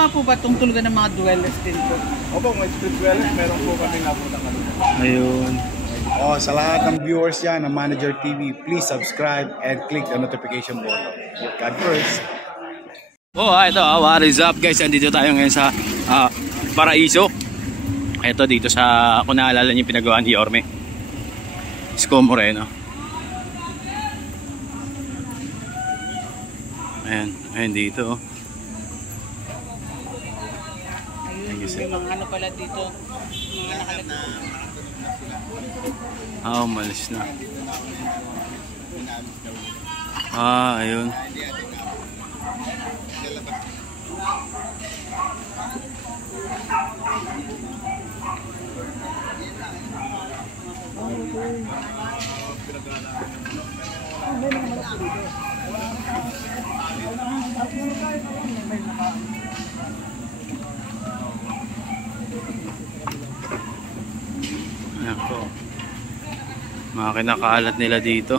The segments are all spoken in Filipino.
ginagawa po ba itong tulugan ng mga dwellers din po? Opo, mga street dwellers, meron po kami naputang ano. Ayun. Oh, sa lahat ng viewers yan ng Manager TV, please subscribe and click the notification button. God first. Oh, ito, what is up guys? Andito tayo ngayon sa Paraiso. Ito dito sa, kung naalala niyo pinagawa ni Yorme Isko Moreno. Ayan dito. Ayun, yung mga ano pala dito. Mga nakalagay. Umalis na. Ayun. Ayan po. Mga kinakalat nila dito.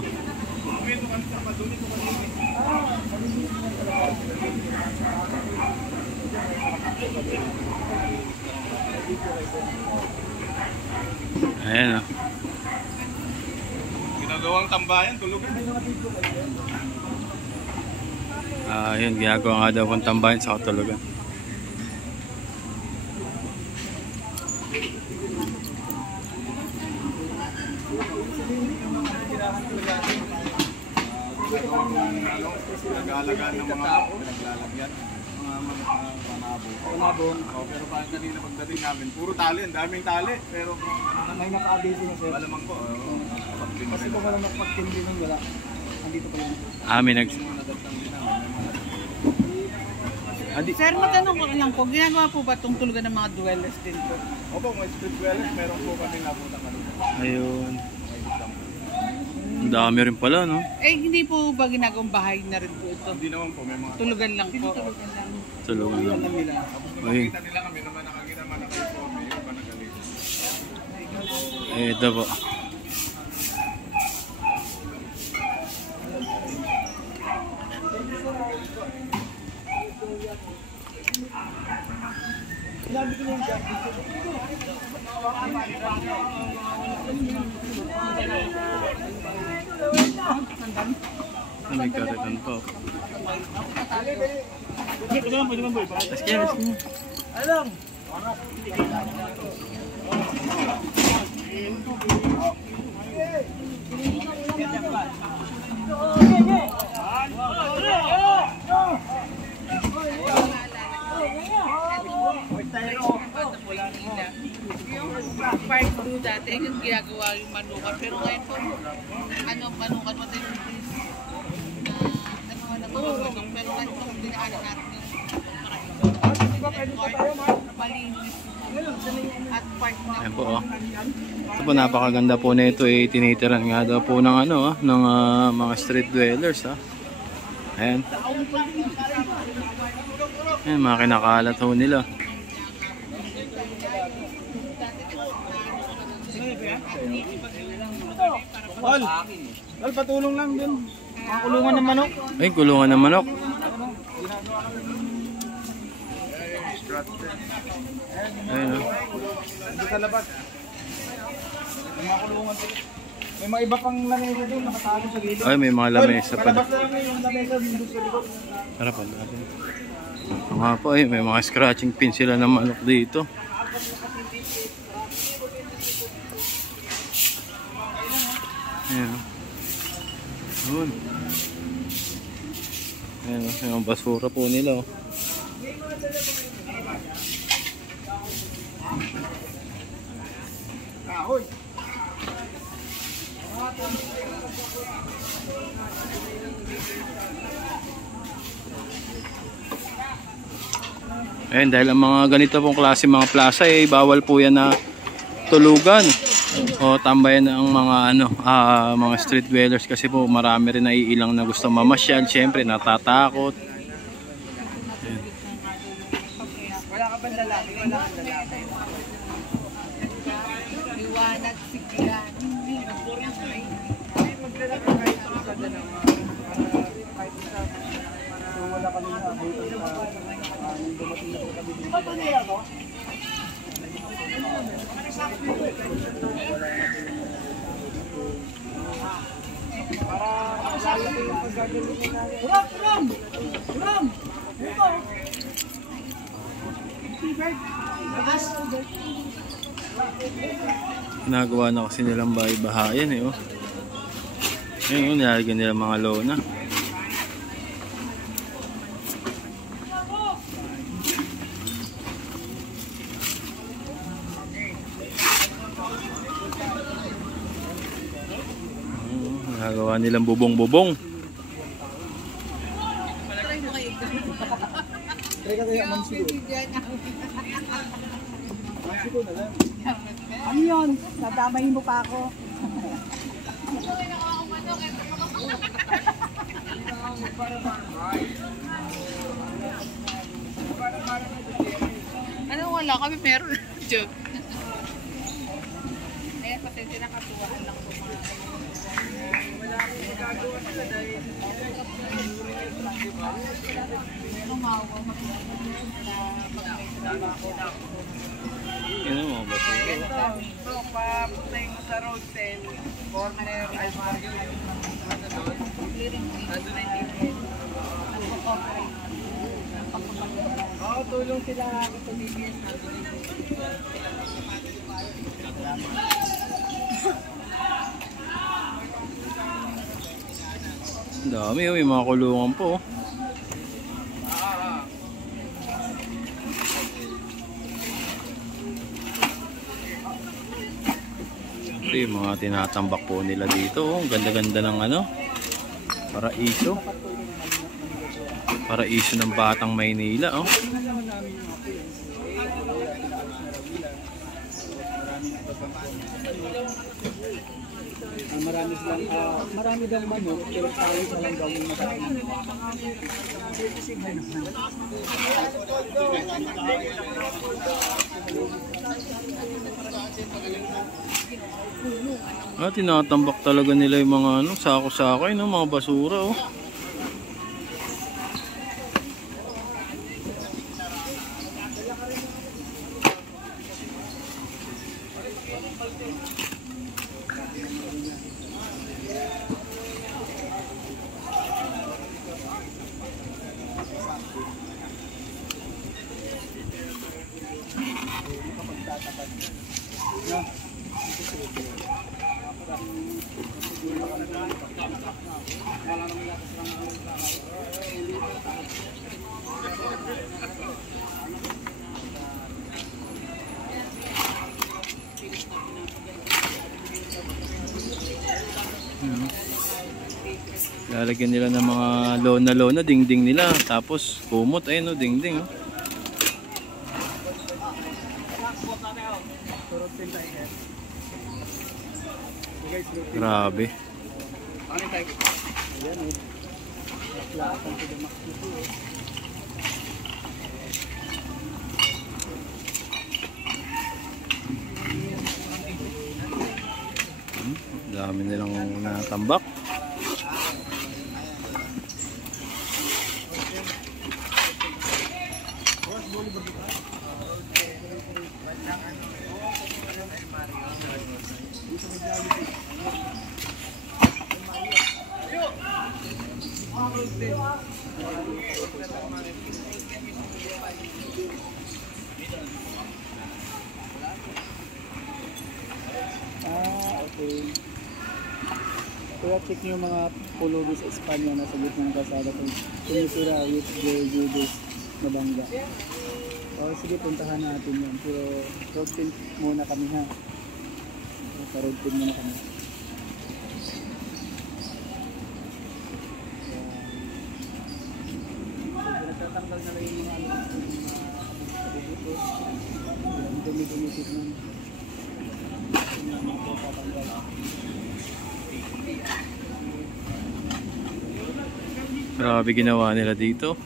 Ayan o. Ginagawang tambayan, tulugan. Yun, ginagawa nga daw kong tambayan sa katulugan. Nag-aalagaan ng mga pinaglalagyan, mga panabong. Pero parang kanina pagdating namin, puro tali, ang daming tali. Pero may naka-abisi na sir. malamang po. Kasi kung wala magpagtindi nun, wala. Andito pa yun. Sir, matanong ko lang po, ginagawa po ba itong tulugan ng mga dwellers din po? Opo, mga street dwellers, meron po kami naputang ano. Ayun. Ang dami rin pala, no? Hindi po ba ginagawang bahay na rin po ito? Hindi naman po, may mga Tulugan lang po. Tulugan lang. tapos Ayun. nakita nila kami naman nakakita man naka-informe, yung iba nagaling. Ito po. May karitan po. Yung part 2 dati, yung ginagawa yung manukan. Pero ngayon po, manukan mo tayo manok. Pero ngayon po, dinaanan natin yung malinis at part na. Ayan po, oh. Ito po, napakaganda po na ito. Tinitiran nga daw po ng ng mga street dwellers, ha. Ayan. Ayan, mga kinakalat ho nila. Tol, patulong lang dun. Kulungan ng manok. Ay, kulungan ng manok. Ayun, oh. Dito sa labas. May mga kulungan dito. May mga iba pang lamesa doon, nakatago sa gilid. Ay, may mga lamesa pala. Palabas na lang yung lamesa doon sa likod. Tara pala natin. Ito nga po, ay, may mga scratching pin sila ng manok dito. Ayan. Ayan. Ayan, yung basura po nila, oh. Ahoy! Ayan, dahil ang mga ganito pong klase mga plaza, bawal po yan na tulugan o tambayan ng mga mga street dwellers kasi po marami rin naiilang na gusto mamasyal, syempre natatakot. Ayan. Wala ka bang lalaki? Wala kang lalaki. Liwanag, sigla. Hindi. Ay, maglalaki kahit sa dalawa. Para kahit isa. So wala kami na abutan sa dumating na po Ginagawa na kasi nilang bahay-bahayan eh, oh. Ayun, nilalagyan nila mga lona. Ginagawa nilang bubong-bubong. Ano yun? Nadamayin mo pa ako. Ano wala kami meron joke. Eh, pasensya na katuwaan lang po mga wala akong magagawa sila dahil lumawa Yan ang mga basura. ito, papuntay mo sa road 10, corner, ay Mario, ano doon? Oo, tulong sila sa BBS natin. Ang dami, oh. May mga kulungan po, oh. Ito yung mga tinatambak po nila dito, oh. Ang ganda-ganda ng ano, paraiso. Paraiso ng Batang Maynila, oh. Marami daw manok, pero tayo na lang daw yung makakain. Tinatambak talaga nila yung mga ano, sako-sako, no, mga basura, oh. Lalagyan nila ng mga lona-lona, dingding nila. Tapos kumot, ayun, no, dingding, oh. Grabe. Dami nilang natambak. Okay. Kaya check nyo yung mga pulubi sa Espanya na sa gitna ng kasada kung sumisira with the Judas na bangga. Sige, puntahan natin yan. Pero road trip muna kami, ha. Sa road trip muna kami. Nagtatanggal na lang yung mga kabubutos. Dumi-dumisit nun. Grabe ginawa nila dito.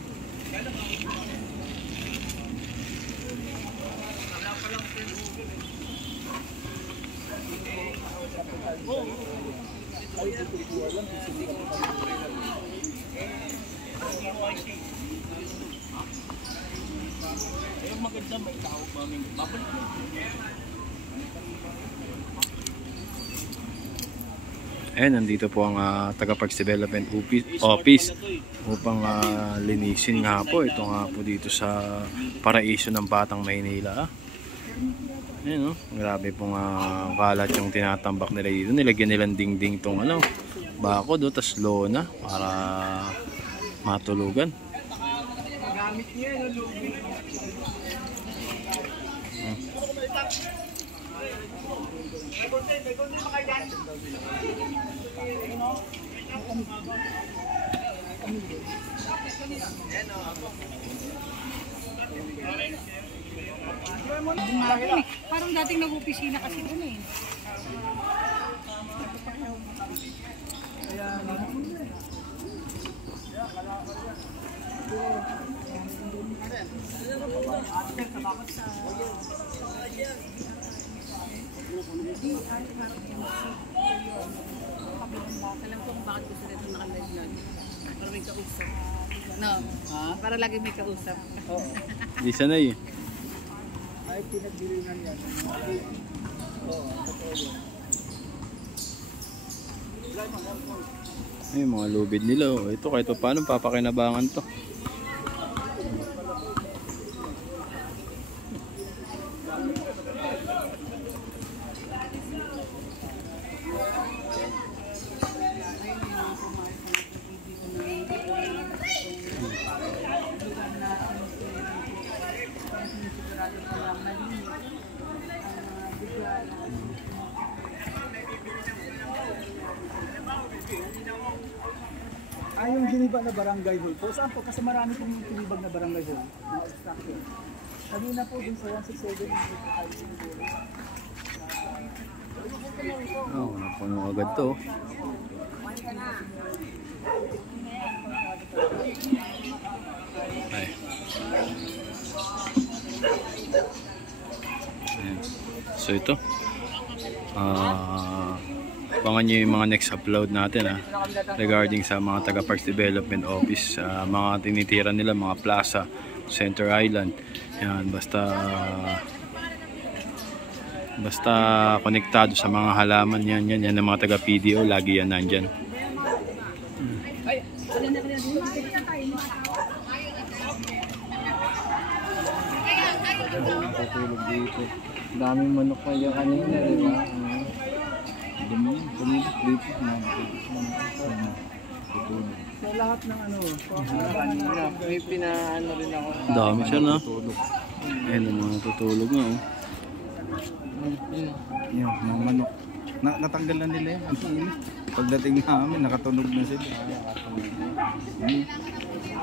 Ayan, nandito po ang taga-Parks Development Office upang linisin nga po. Ito nga po dito sa paraiso ng Batang Maynila. Ayan, no? Grabe pong kalat yung tinatambak nila dito. Nilagyan nilang dingding tong bako do, tas lona para matulugan. Parang dating nag-opisina kasi doon eh. Alam ko kung bakit gusto nito nakalive lang. Para may kausap. No? Para lagi may kausap. Oo. Di sanay eh. Ay, pinagdilingan yan. Oo, totoo yun. Ay, mga lubid nila. Oh. Ito kahit paano papakinabangan to. Yung ginibag na barangay hall po. Saan po? Kasi marami pong ginibag na barangay hall. Mga obstruction. Kanina po dun sa 167. Oh, napuno agad to. Ay. Ayan. So ito. Abangan nyo yung mga next upload natin regarding sa mga taga-Parks Development Office, mga tinitira nila, mga plaza, Center Island. Yan, basta konektado sa mga halaman, yan ang mga taga-PDO, lagi yan nandyan. Patulog dito. Daming manok na yung kanina, di ba? Tumulog dito. Sa lahat ng kanina, may pinaano rin ako. Dami siya na. Ayan ang mga tutulog nga. Yung mga manok. Natanggal na nila yan. Ang init. Pagdating namin, nakatunog na sila.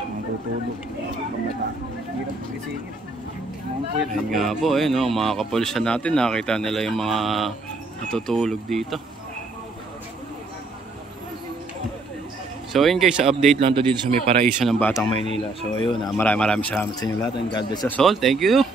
Natutulog. Hirap gisingin. Ayun nga po, mga kapulisan natin, nakita nila yung mga natutulog dito. So ayun guys, update lang to dito sa may paraiso ng Batang Maynila. So ayun, maraming salamat sa inyo lahat and God bless us all. Thank you!